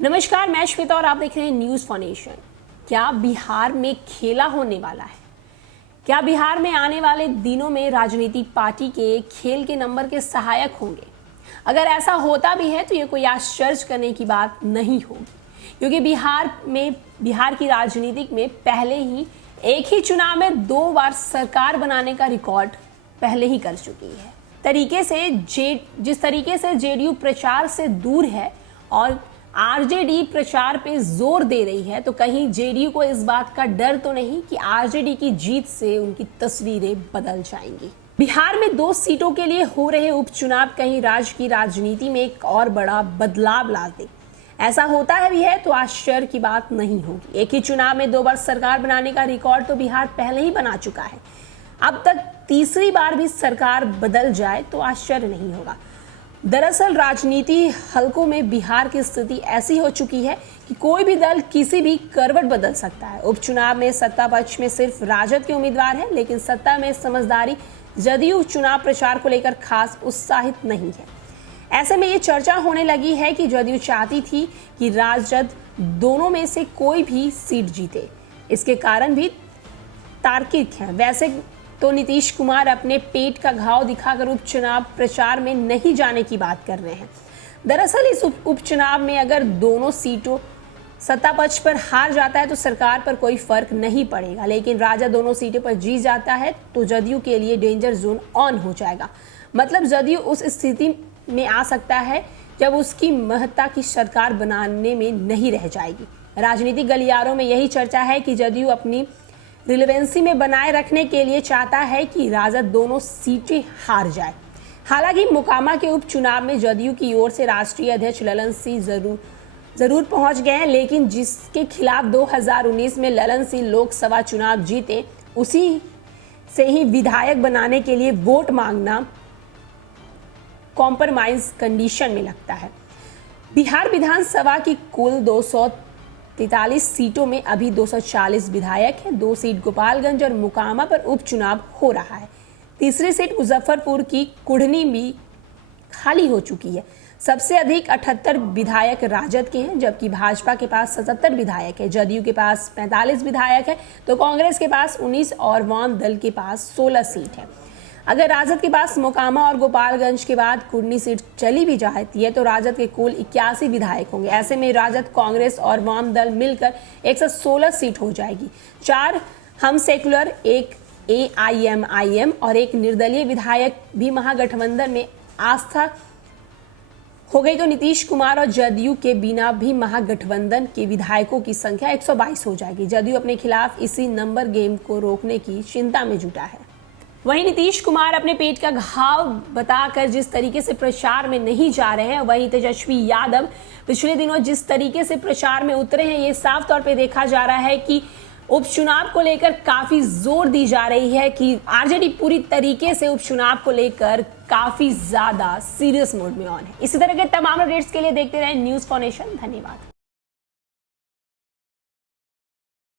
नमस्कार, मैं श्वेता और आप देख रहे हैं न्यूज फॉर नेशन। क्या बिहार में खेला होने वाला है? क्या बिहार में आने वाले दिनों में राजनीतिक पार्टी के खेल के नंबर के सहायक होंगे? अगर ऐसा होता भी है तो ये कोई आश्चर्य करने की बात नहीं होगी, क्योंकि बिहार की राजनीतिक में पहले ही एक ही चुनाव में 2 बार सरकार बनाने का रिकॉर्ड पहले ही कर चुकी है। जिस तरीके से जेडीयू प्रचार से दूर है और आरजेडी प्रचार पे जोर दे रही है, तो कहीं जेडीयू को इस बात का डर तो नहीं कि आरजेडी की जीत से उनकी तस्वीरें बदल जाएंगी। बिहार में 2 सीटों के लिए हो रहे उपचुनाव कहीं राज्य की राजनीति में एक और बड़ा बदलाव ला दे। ऐसा होता है भी है तो आश्चर्य की बात नहीं होगी। एक ही चुनाव में 2 बार सरकार बनाने का रिकॉर्ड तो बिहार पहले ही बना चुका है। अब तक तीसरी बार भी सरकार बदल जाए तो आश्चर्य नहीं होगा। दरअसल राजनीति हलकों में बिहार की स्थिति ऐसी हो चुकी है कि कोई भी दल किसी भी करवट बदल सकता है। उपचुनाव में सत्ता पक्ष में सिर्फ राजद के उम्मीदवार हैं, लेकिन सत्ता में समझदारी जदयू चुनाव प्रचार को लेकर खास उत्साहित नहीं है। ऐसे में ये चर्चा होने लगी है कि जदयू चाहती थी कि राजद दोनों में से कोई भी सीट जीते। इसके कारण भी तार्किक हैं। वैसे तो नीतीश कुमार अपने पेट का घाव दिखाकर उपचुनाव प्रचार में नहीं जाने की बात कर रहे हैं। दरअसल इस उपचुनाव में अगर दोनों सीटों सत्ता पक्ष पर हार जाता है तो सरकार पर कोई फर्क नहीं पड़ेगा, लेकिन राजद दोनों सीटों पर जीत जाता है तो जदयू के लिए डेंजर जोन ऑन हो जाएगा। मतलब जदयू उस स्थिति में आ सकता है जब उसकी महत्ता की सरकार बनाने में नहीं रह जाएगी। राजनीतिक गलियारों में यही चर्चा है कि जदयू अपनी रिलेवेंसी में बनाए रखने के लिए चाहता है कि राजद दोनों सीटें हार जाए। हालांकि मोकामा के उपचुनाव में जदयू की ओर से राष्ट्रीय अध्यक्ष ललन सिंह जरूर पहुंच गए हैं, लेकिन जिसके खिलाफ 2019 में ललन सिंह लोकसभा चुनाव जीते, उसी से ही विधायक बनाने के लिए वोट मांगना कॉम्प्रोमाइज कंडीशन में लगता है। बिहार विधानसभा की कुल 243 सीटों में अभी 240 विधायक हैं। 2 सीट गोपालगंज और मोकामा पर उपचुनाव हो रहा है। तीसरी सीट मुजफ्फरपुर की कुढ़नी भी खाली हो चुकी है। सबसे अधिक 78 विधायक राजद के हैं, जबकि भाजपा के पास 77 विधायक है। जदयू के पास 45 विधायक है तो कांग्रेस के पास 19 और वाम दल के पास 16 सीट है। अगर राजद के पास मोकामा और गोपालगंज के बाद कुर्नी सीट चली भी जाती है तो राजद के कुल 81 विधायक होंगे। ऐसे में राजद, कांग्रेस और वाम दल मिलकर 116 सीट हो जाएगी। 4 हम सेकुलर, 1 AIMIM और 1 निर्दलीय विधायक भी महागठबंधन में आस्था हो गई तो नीतीश कुमार और जदयू के बिना भी महागठबंधन के विधायकों की संख्या 122 हो जाएगी। जदयू अपने खिलाफ इसी नंबर गेम को रोकने की चिंता में जुटा है। वहीं नीतीश कुमार अपने पेट का घाव बताकर जिस तरीके से प्रचार में नहीं जा रहे हैं, वहीं तेजस्वी यादव पिछले दिनों जिस तरीके से प्रचार में उतरे हैं, ये साफ तौर पे देखा जा रहा है कि उपचुनाव को लेकर काफी जोर दी जा रही है कि आरजेडी पूरी तरीके से उपचुनाव को लेकर काफी ज्यादा सीरियस मोड में ऑन है। इसी तरह के तमाम अपडेट्स के लिए देखते रहें न्यूज फॉर नेशन। धन्यवाद।